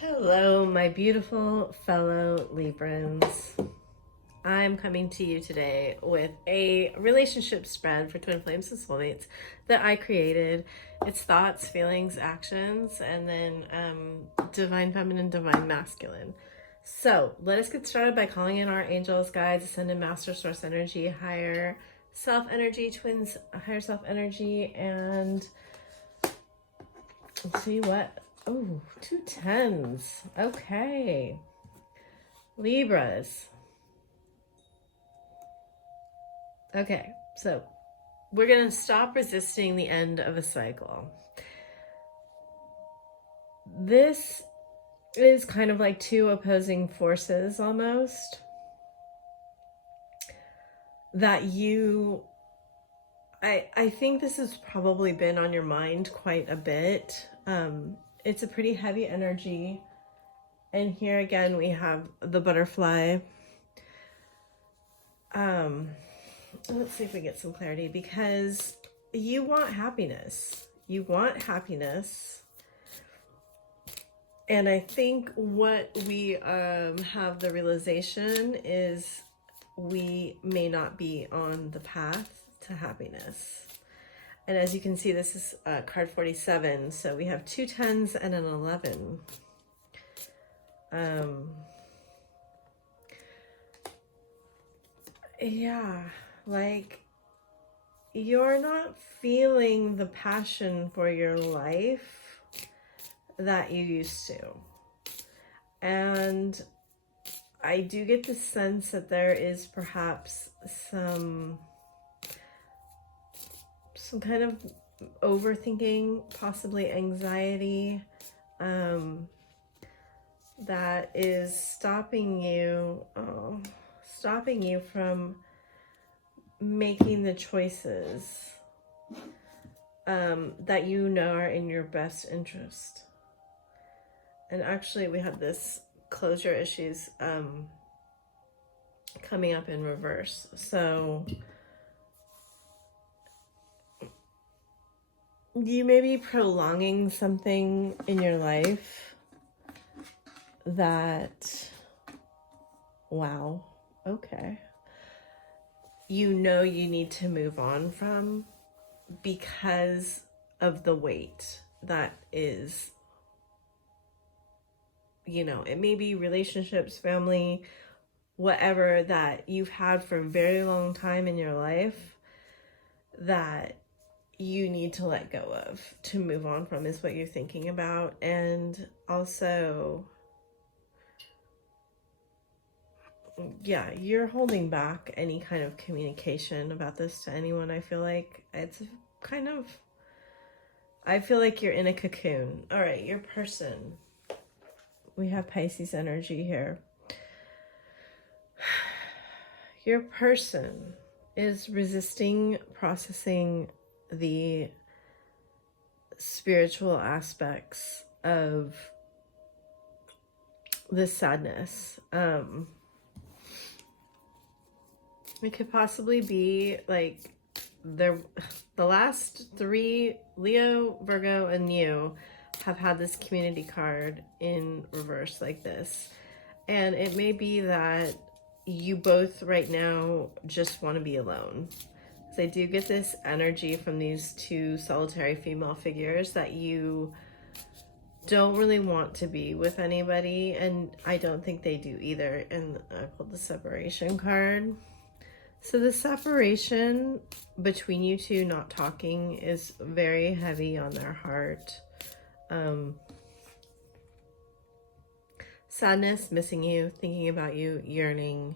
Hello, my beautiful fellow Librans. I'm coming to you today with a relationship spread for twin flames and soulmates that I created. It's thoughts, feelings, actions, and then divine feminine, divine masculine. So let us get started by calling in our angels, guides, ascended master, source energy, higher self energy, twins, higher self energy, and let's see what. Oh, 2 10s. Okay. Libras. Okay, so we're going to stop resisting the end of a cycle. This is kind of like two opposing forces almost that I think this has probably been on your mind quite a bit. It's a pretty heavy energy. And here again, we have the butterfly. Let's see if we get some clarity, because you want happiness. You want happiness. And I think what we have the realization is we may not be on the path to happiness. And as you can see, this is card 47. So we have 2 10s and an 11. Yeah, like you're not feeling the passion for your life that you used to. And I do get the sense that there is perhaps some kind of overthinking, possibly anxiety, that is stopping you from making the choices that you know are in your best interest. And actually we have this closure issues coming up in reverse. So you may be prolonging something in your life that, wow, okay, you know you need to move on from because of the weight that is, you know, it may be relationships, family, whatever that you've had for a very long time in your life that you need to let go of, to move on from, is what you're thinking about. And also, yeah, you're holding back any kind of communication about this to anyone. I feel like it's kind of, I feel like you're in a cocoon. All right, your person. We have Pisces energy here. Your person is resisting processing the spiritual aspects of this sadness. It could possibly be like the last 3, Leo, Virgo, and you, have had this community card in reverse like this. And it may be that you both right now just want to be alone. I do get this energy from these 2 solitary female figures that you don't really want to be with anybody, and I don't think they do either. And I pulled the separation card. So the separation between you two not talking is very heavy on their heart. Sadness, missing you, thinking about you, yearning,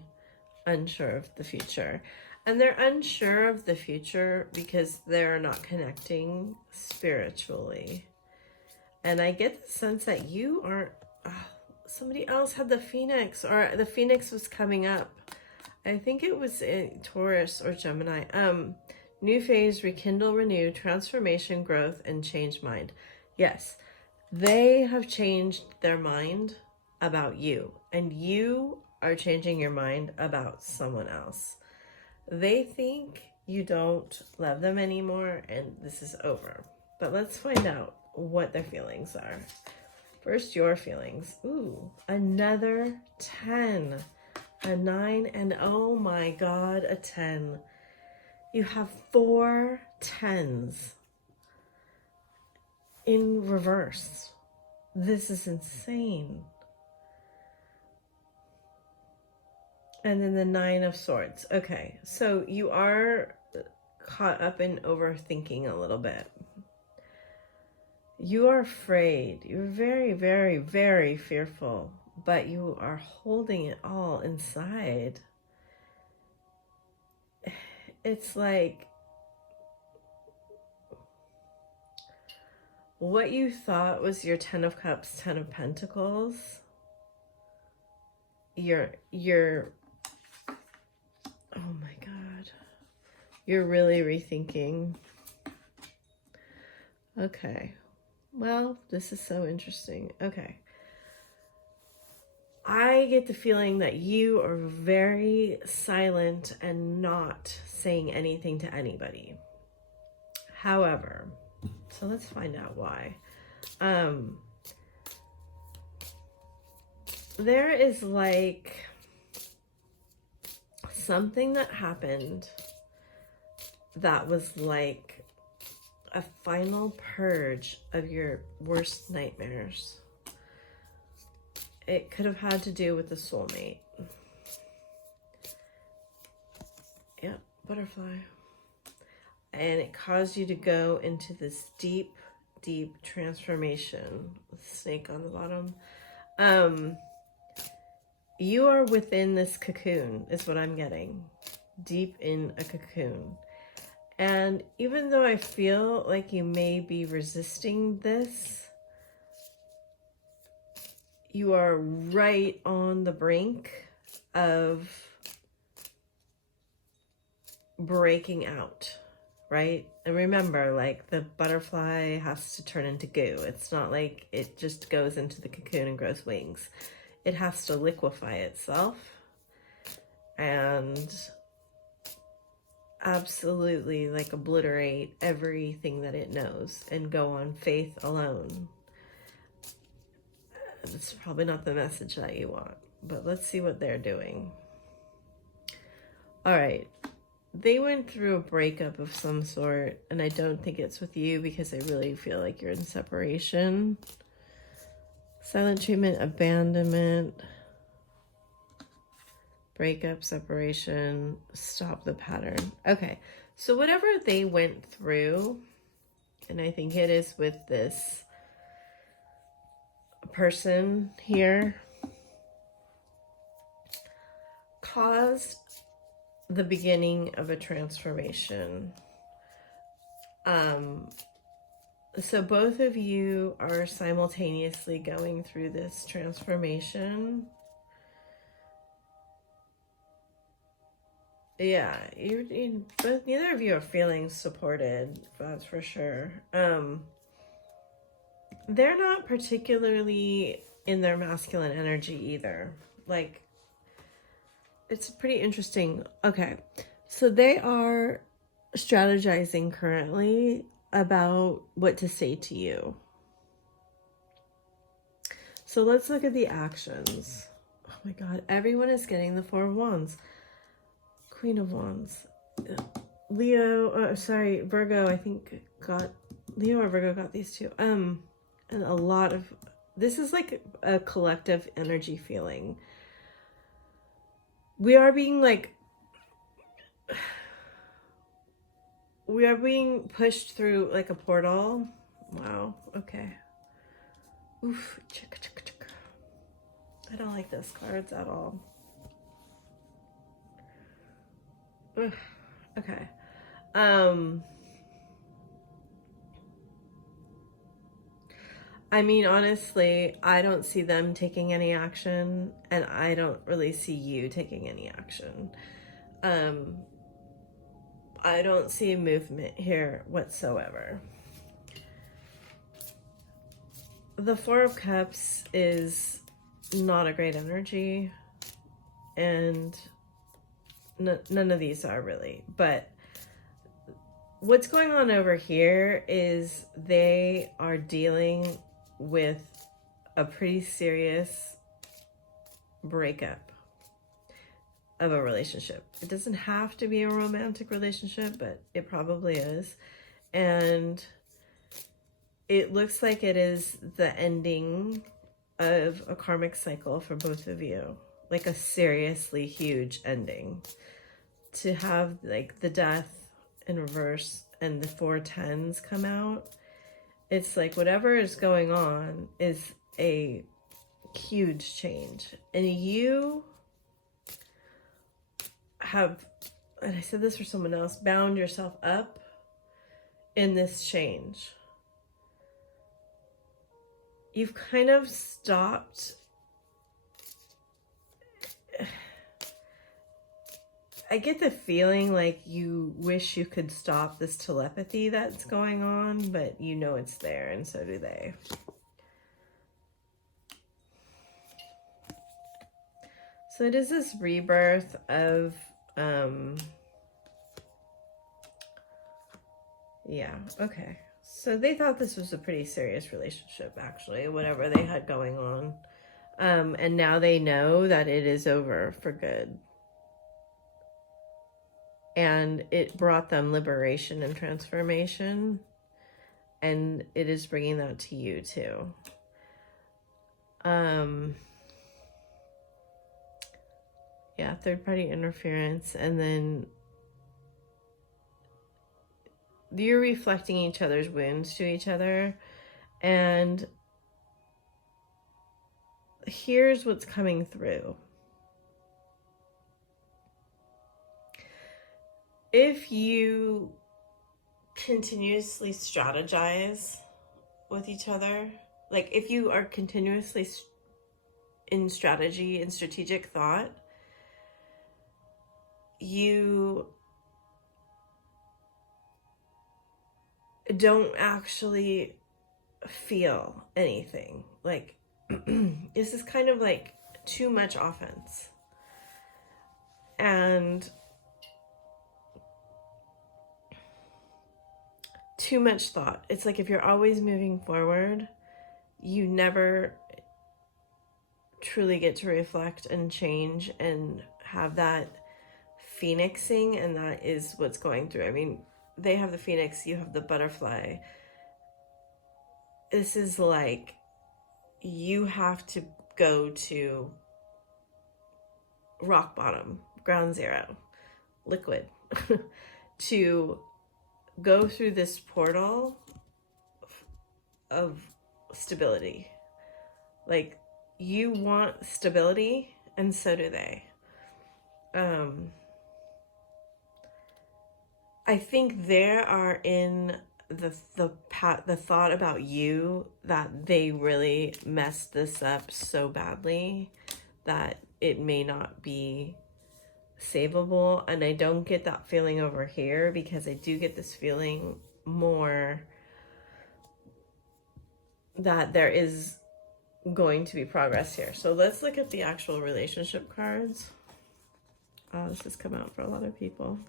unsure of the future. And they're unsure of the future because they're not connecting spiritually. And I get the sense that you aren't, somebody else had the Phoenix, or the Phoenix was coming up. I think it was in Taurus or Gemini. New phase, rekindle, renew, transformation, growth, and change mind. Yes, they have changed their mind about you, and you are changing your mind about someone else. They think you don't love them anymore and this is over. But let's find out what their feelings are. First, your feelings. Ooh, another 10. A 9 and oh my God, a 10. You have 4 10s in reverse. This is insane. And then the 9 of Swords. Okay, so you are caught up in overthinking a little bit. You are afraid. You're very, very, very fearful, but you are holding it all inside. It's like what you thought was your 10 of Cups, 10 of Pentacles. You're oh my God. You're really rethinking. Okay. Well, this is so interesting. Okay. I get the feeling that you are very silent and not saying anything to anybody. However, so let's find out why. There is like something that happened that was like a final purge of your worst nightmares. It could have had to do with the soulmate. Yeah, butterfly. And it caused you to go into this deep, deep transformation. Snake on the bottom. You are within this cocoon, is what I'm getting. Deep in a cocoon. And even though I feel like you may be resisting this, you are right on the brink of breaking out, right? And remember, like, the butterfly has to turn into goo. It's not like it just goes into the cocoon and grows wings. It has to liquefy itself and absolutely like obliterate everything that it knows and go on faith alone. It's probably not the message that you want, but let's see what they're doing. All right. They went through a breakup of some sort, and I don't think it's with you because I really feel like you're in separation. Silent treatment, abandonment, breakup, separation, stop the pattern. Okay, so whatever they went through, and I think it is with this person here, caused the beginning of a transformation. So both of you are simultaneously going through this transformation. Yeah, you both, neither of you are feeling supported, that's for sure. They're not particularly in their masculine energy either. Like, it's pretty interesting. Okay, so they are strategizing currently about what to say to you. So let's look at the actions. Oh my God, everyone is getting the 4 of Wands. Queen of Wands. Leo, sorry, Virgo, I think got, Leo or Virgo got these two. And a lot of, this is like a collective energy feeling. We are being like, we are being pushed through like a portal. Wow, okay. Oof, chicka, chicka, chicka. I don't like those cards at all. Ugh, okay. I mean, honestly, I don't see them taking any action, and I don't really see you taking any action. I don't see movement here whatsoever. The 4 of Cups is not a great energy, and none of these are really. But what's going on over here is they are dealing with a pretty serious breakup of a relationship. It doesn't have to be a romantic relationship, but it probably is. And it looks like it is the ending of a karmic cycle for both of you, like a seriously huge ending. To have like the death in reverse and the 4 10s come out, it's like whatever is going on is a huge change. And you have, and I said this for someone else, bound yourself up in this change. You've kind of stopped. I get the feeling like you wish you could stop this telepathy that's going on, but you know it's there, and so do they. So it is this rebirth of, yeah, okay. So they thought this was a pretty serious relationship, actually, whatever they had going on. And now they know that it is over for good. And it brought them liberation and transformation. And it is bringing that to you, too. Yeah, third-party interference. And then you're reflecting each other's wounds to each other. And here's what's coming through. If you continuously strategize with each other, like if you are continuously in strategy and strategic thought, you don't actually feel anything. Like, this is kind of like too much offense. And too much thought. It's like if you're always moving forward, you never truly get to reflect and change and have that phoenixing, and that is what's going through. I mean, they have the phoenix, you have the butterfly. This is like you have to go to rock bottom, ground zero, liquid, to go through this portal of stability. Like, you want stability, and so do they. I think there are in the thought about you that they really messed this up so badly that it may not be savable. And I don't get that feeling over here, because I do get this feeling more that there is going to be progress here. So let's look at the actual relationship cards. This has come out for a lot of people.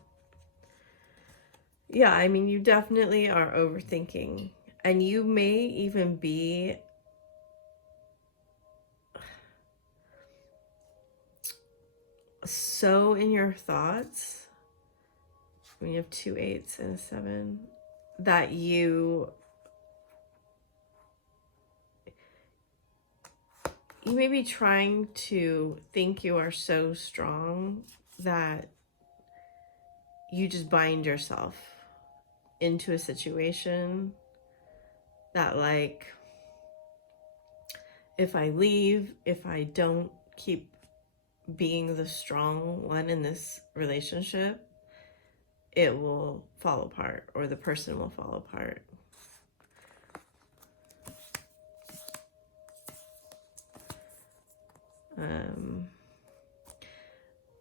Yeah, I mean, you definitely are overthinking, and you may even be so in your thoughts when you have 2 8s and a 7 that you may be trying to think you are so strong that you just bind yourself into a situation that, like, if I leave, if I don't keep being the strong one in this relationship, it will fall apart, or the person will fall apart.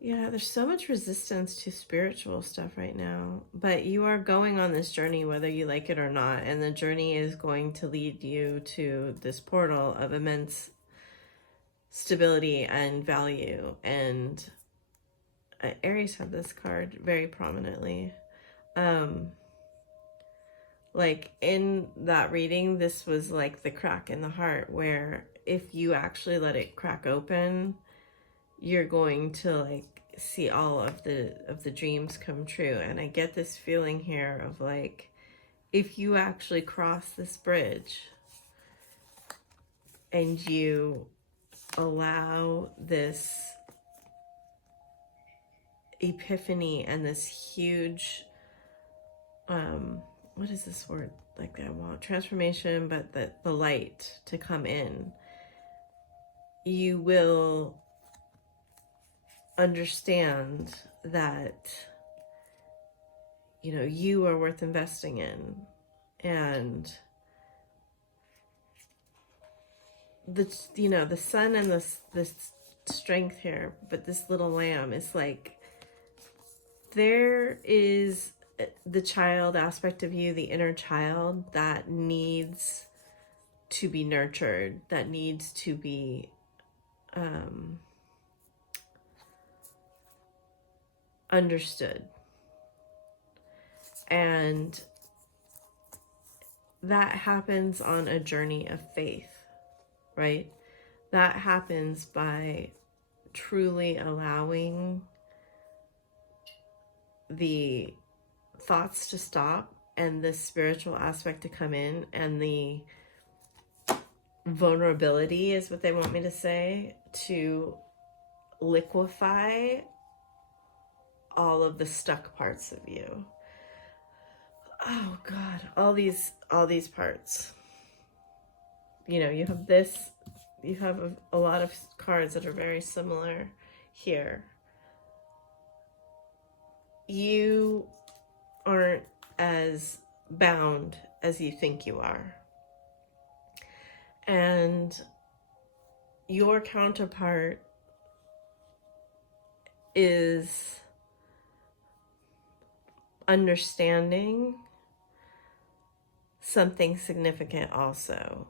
Yeah, there's so much resistance to spiritual stuff right now, but you are going on this journey whether you like it or not, and the journey is going to lead you to this portal of immense stability and value. And Aries had this card very prominently. Like, in that reading, this was like the crack in the heart where if you actually let it crack open, you're going to like see all of the dreams come true. And I get this feeling here of like, if you actually cross this bridge and you allow this epiphany and this huge, what is this word? Like, I want transformation, but the light to come in, you will understand that, you know, you are worth investing in. And the, you know, the sun and this strength here, but this little lamb is like, there is the child aspect of you, the inner child that needs to be nurtured, that needs to be understood. And that happens on a journey of faith, right? That happens by truly allowing the thoughts to stop and the spiritual aspect to come in, and the vulnerability is what they want me to say, to liquefy all of the stuck parts of you. Oh God, all these parts. You know, you have this, you have a lot of cards that are very similar here. You aren't as bound as you think you are. And your counterpart is understanding something significant also.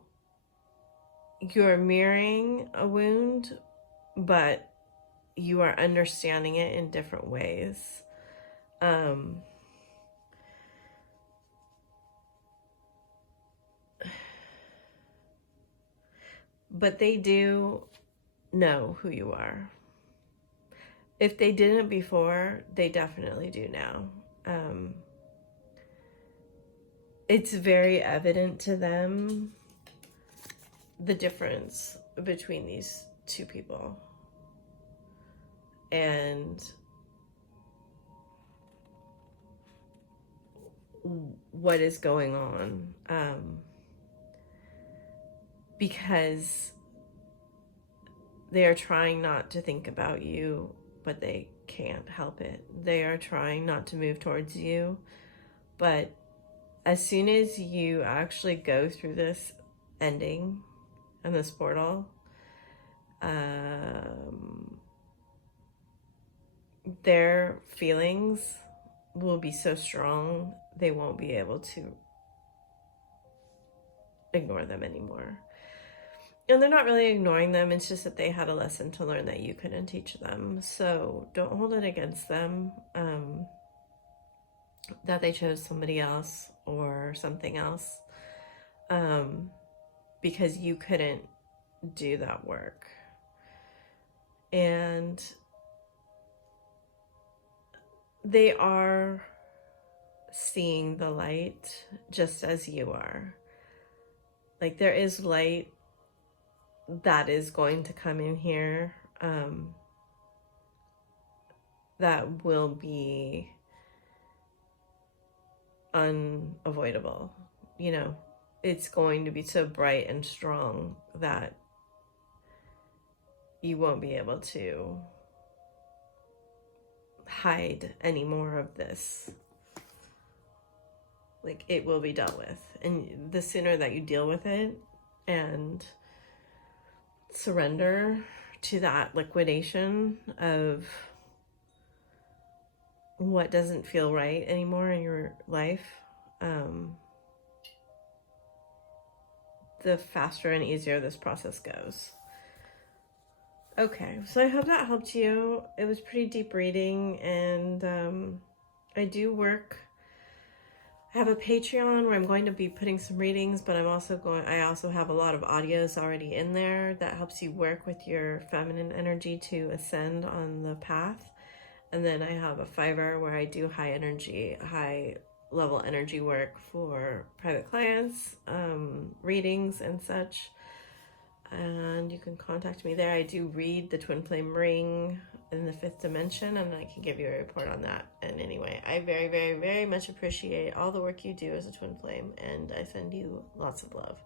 You're mirroring a wound, but you are understanding it in different ways. But they do know who you are. If they didn't before, they definitely do now. It's very evident to them, the difference between these two people. And what is going on. Because they are trying not to think about you, but they can't help it. They are trying not to move towards you, but as soon as you actually go through this ending and this portal, their feelings will be so strong, they won't be able to ignore them anymore. And they're not really ignoring them, it's just that they had a lesson to learn that you couldn't teach them. So don't hold it against them, that they chose somebody else or something else, because you couldn't do that work. And they are seeing the light just as you are. Like, there is light that is going to come in here, that will be unavoidable. You know, it's going to be so bright and strong that you won't be able to hide any more of this. Like, it will be dealt with. And the sooner that you deal with it and surrender to that liquidation of what doesn't feel right anymore in your life, the faster and easier this process goes. Okay, so I hope that helped you. It was pretty deep reading, and I do work I have a Patreon where I'm going to be putting some readings, but I also have a lot of audios already in there that helps you work with your feminine energy to ascend on the path. And then I have a Fiverr where I do high level energy work for private clients, readings and such. And you can contact me there. I do read the twin flame ring in the 5th dimension, and I can give you a report on that. And anyway, I very, very, very much appreciate all the work you do as a twin flame, and I send you lots of love.